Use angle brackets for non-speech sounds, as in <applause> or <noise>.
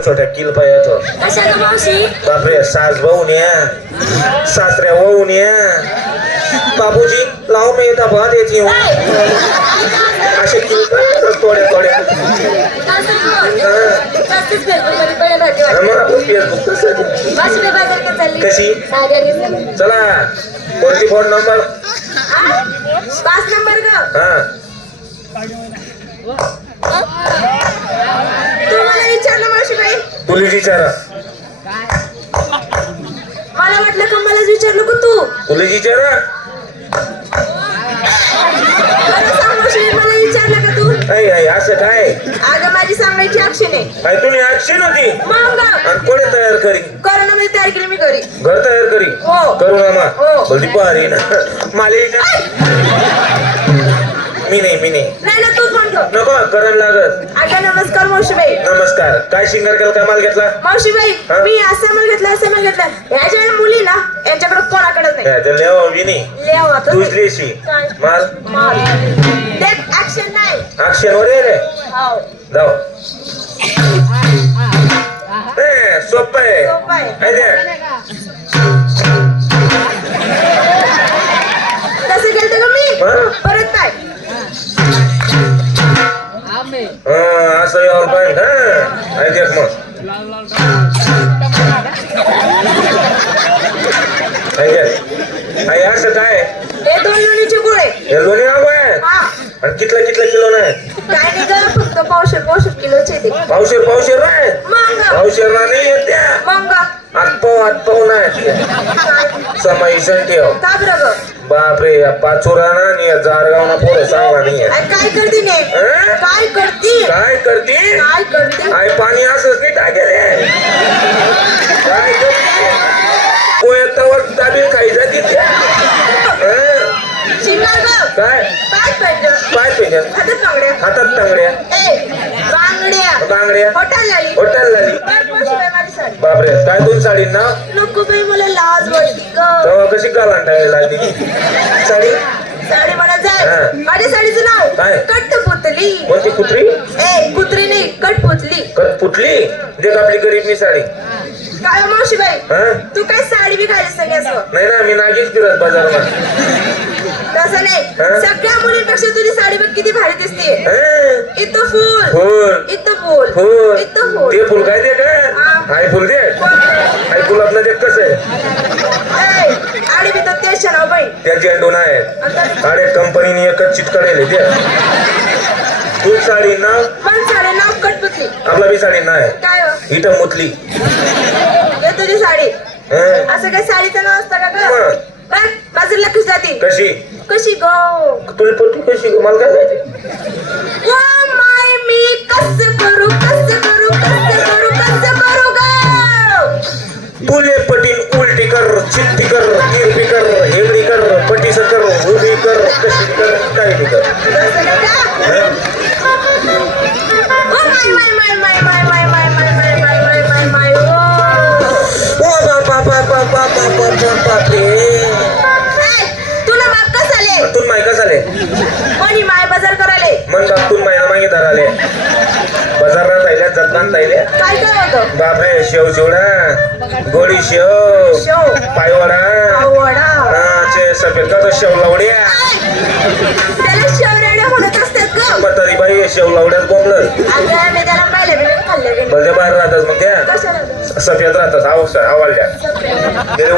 छोट्या किल पायाचो कशाला मावशी? बापरे सास भाऊन या. सासऱ्या वाहून या. बापूजी लाव मी येता भात येत येऊ किल थोड्या थोड्या कशी? चला. कोणती फोन नंबर पाच नंबर हा. तुला विचारा. मला वाटलं का मलाच विचारलं का तू? तुला विचारा. खरं सांग मावशी मला विचारलं का तू? आई आई असं काय? अगं माझी सांगायची अक्षण आहे तुम्ही ऍक्शन होती. मग? आणि कोणी तयार करी? कोरोनामध्ये तयार केली मी घरी. घर तयार करी? हो. करू ना मा हो. बोलती पारी ना. <laughs> माले मी नाही मी नाही नको करंट लागत. आता नमस्कार मावशीबाई. नमस्कार. काय शिंगार केला कामाला घेतला? मावशीबाई मी मी माल घेतला असायमेंट घेतला. ह्याच्या वेळी मुली ना यांच्याकडे कोणाकडे नाही. त्याच्या लेवा विनी. लिहावं आता लिहिशी. काय? मार मार. वर रे. हाव. जाऊ. आहे. परत काय असं यावर पाहिजे हा आहे ते मग. आहे ते? आहे असं काय? हे दोन लोणीचे गोळे हे आहे हा. आणि कितलं कितलं किलो नाही? काय नाही ग फक्त पावशे पावशे किलोचे ते. पावशेर पावशेर नाही? मग. पावशेर नाही त्या. मग. हातपाव हातपाव नाही. ठेव का बरं ग. बापरे या पाचोरा ना आणि या जारगाव ना पोरं सांगा नाही काय करते ने? अं? काय करते? काय करते? काय करते? आई पाणी असंच नाही टाकेले काय करते? दाबील खाई जाते. अं? काय? हातात बांगड्या हातात तांगड्या. ए बांगड्या. बांगड्या. होटाल आली होटल माझी साडी. बापरे काय दोन साडी ना नको बाई मला लाज वाटते ग. तेव्हा कशी गालांट लागली? साडी? साडी हा. जाय माझ्या साडीचं नाव काय? कठपुतली कोणती कुत्री? ए कुत्री नाही कठपुतली कत फुटली देख आपली गरीबनी साडी. काय हो मावशीबाई हा? तू काय साडी बी नाही असं? नाही ना मी नागीच फिरत बाजारात तसं नाही. हा? सगळ्या मुलींपेक्षा तुझी साडी बघ किती भारी दिसते? इथं फुल. फुल. इथं फुल. फुल. इथं फुल. ते फुल काय दे का हा. हाय फुल दे हाय गुलाब ना दे कसं आहे? आणि मी तर तेच नाव बाई. त्या झेंडू नाही अरे कंपनीने एकच चिटकलेले ते. तू साडी ना? पण साडी नाव कठपुतली आपला बी साडी नाही. काय हो? इथं मुतली. हे तुझी साडी. हं? असं काय साडीचं नाव असतं का. ग? बघ, बाजूला कशी जाते. कशी? कशी गो? तुला पोटी कशी मला काय माहिती? बापा बापरे. तुला माय का झाले? कोणी माय बाजार मन मागे धराले. बाजारात राहिल्या जत्रात राहिल्या काय काय होतं? बापरे शेव चिवडा गोडी शेव शेव. पायवडा. आवडा चे सफेद का तो शेव लावड्या त्याला म्हणत असतात म्हातारी बाई शेव लावड्यात बोंबलं अगं मी त्याला पाहिलं बी नाही, खाल्लं. बी नाही. भलत्या बाहेर राहतात मग त्या. कशाला? सफेद राहतात आव आवाल्या सगळं. गेले